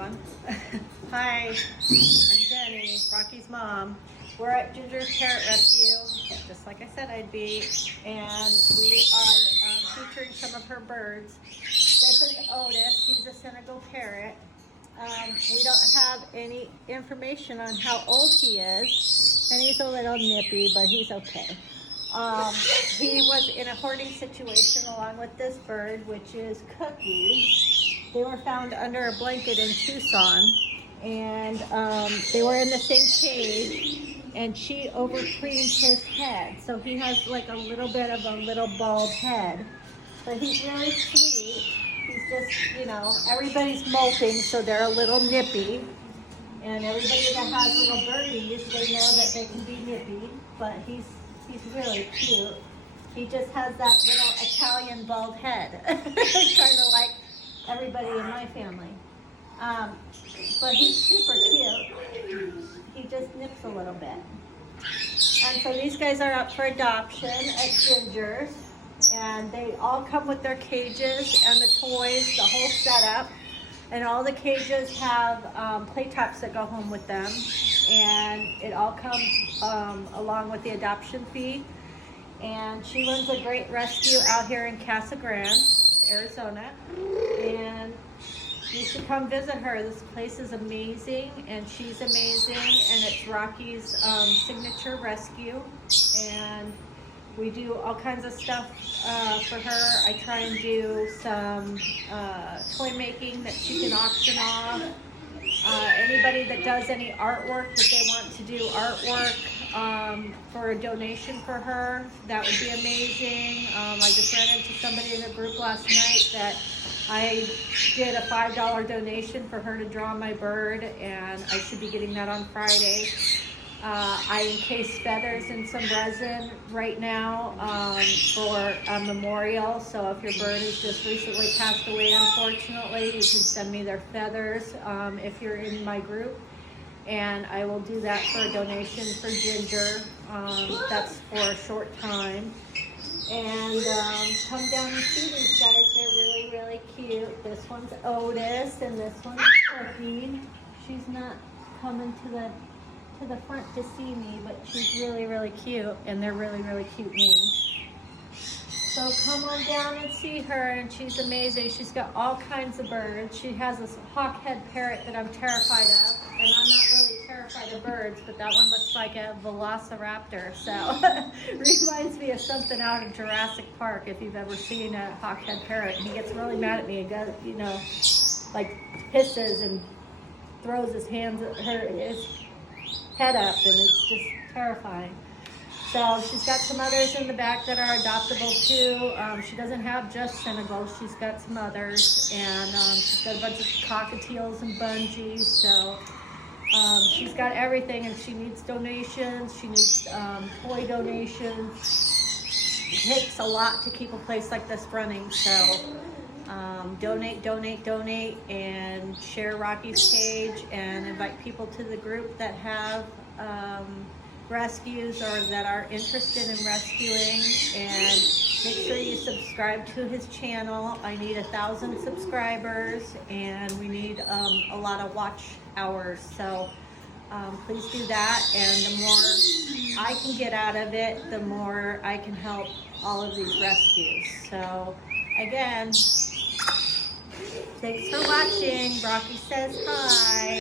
everyone. Hi, I'm Jenny, Rocky's mom. We're at Ginger's Parrot Rescue, just like I said I'd be, and we are featuring some of her birds. This is Otis. He's a Senegal parrot. We don't have any information on how old he is, and he's a little nippy, but he's okay. He was in a hoarding situation along with this bird, which is Cookie. They were found under a blanket in Tucson, and they were in the same cage, and she over-preened his head. So he has like a little bit of a little bald head, but he's really sweet. He's just, you know, everybody's molting, so they're a little nippy. And everybody that has little birdies, they know that they can be nippy, but he's really cute. He just has that little Italian bald head, kind of like everybody in my family. But he's super cute. He just nips a little bit. And so these guys are up for adoption at Ginger's, and they all come with their cages and the toys, the whole setup. And all the cages have play tops that go home with them, and it all comes along with the adoption fee. And she runs a great rescue out here in Casa Grande, Arizona, and you should come visit her. This place is amazing, and she's amazing, and it's Rocky's signature rescue, and we do all kinds of stuff for her. I try and do some toy making that she can auction off. Anybody that does any artwork that they want to do artwork for a donation for her, that would be amazing. I just ran into somebody in a group last night that I did a $5 donation for her to draw my bird, and I should be getting that on Friday. I encase feathers in some resin right now for a memorial. So if your bird has just recently passed away, unfortunately, you can send me their feathers if you're in my group. And I will do that for a donation for Ginger. That's for a short time. And come down and see these guys. They're really, really cute. This one's Otis, and this one's Cookie. She's not coming to the front to see me, but she's really, really cute, and they're really, really cute names. So come on down and see her, and she's amazing. She's got all kinds of birds. She has this hawk-head parrot that I'm terrified of, and I'm not really terrified of birds, but that one looks like a velociraptor, so reminds me of something out of Jurassic Park, if you've ever seen a hawk-head parrot. He gets really mad at me and goes, you know, like hisses and throws his hands at her, his head up, and it's just terrifying. So she's got some others in the back that are adoptable too. She doesn't have just Senegal, she's got some others, and she's got a bunch of cockatiels and bungees. So she's got everything, and she needs donations. She needs toy donations. It takes a lot to keep a place like this running. So donate, donate, donate, and share Rocky's page, and invite people to the group that have rescues or that are interested in rescuing, and make sure you subscribe to his channel. I need 1,000 subscribers, and we need a lot of watch hours, so please do that. And the more I can get out of it, the more I can help all of these rescues. So again, thanks for watching. Rocky says hi.